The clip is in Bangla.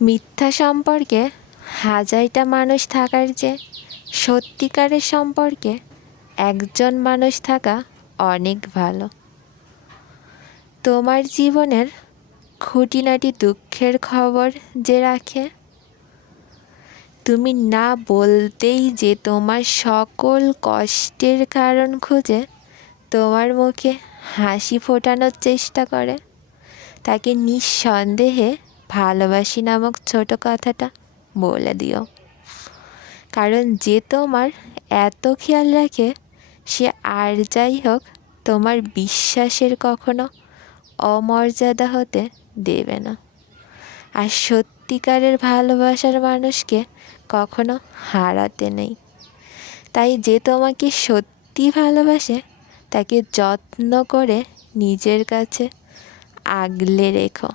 মিথ্যা সম্পর্কে হাজারটা মানুষ থাকার চেয়ে সত্যিকারের সম্পর্কে একজন মানুষ থাকা অনেক ভালো। তোমার জীবনের খুঁটিনাটি দুঃখের খবর যে রাখে, তুমি না বলতেই যে তোমার সকল কষ্টের কারণ খুঁজে তোমার মুখে হাসি ফোটানোর চেষ্টা করে, তাকে নিঃসন্দেহে ভালোবাসি নামক ছোট কথাটা বলে দিও। কারণ যে তোমার এত খেয়াল রাখে, সে আর যাই হোক তোমার বিশ্বাসের কখনো অমর্যাদা হতে দেবে না। আর সত্যিকারের ভালোবাসার মানুষকে কখনো হারাতে নেই। তাই যে তোমাকে সত্যি ভালোবাসে তাকে যত্ন করে নিজের কাছে আগলে রেখো।